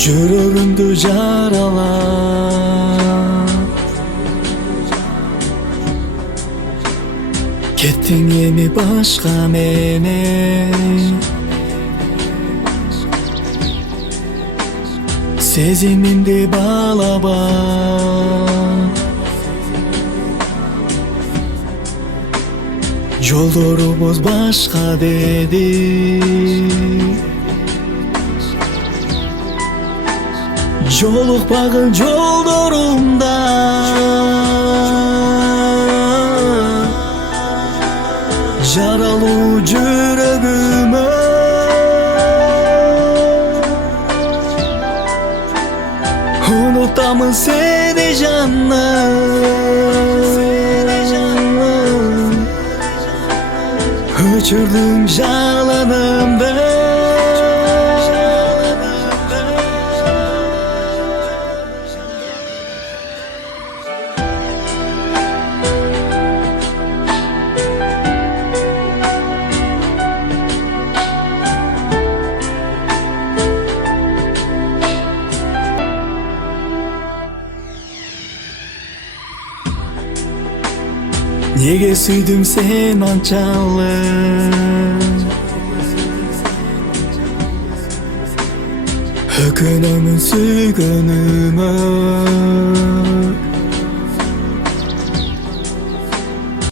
жүрөгүмдү жаралап кеттиң эми башка менен, сезимимди баалабап жолдорубуз башка деди. Жолукпагын жолдорумда жаралуу жүрөгүмө унутамын сени жаным, өчүрдүң жалынымды. Неге сүйдүң сен анчалык, өкүнөмүн сүйгөнүмө.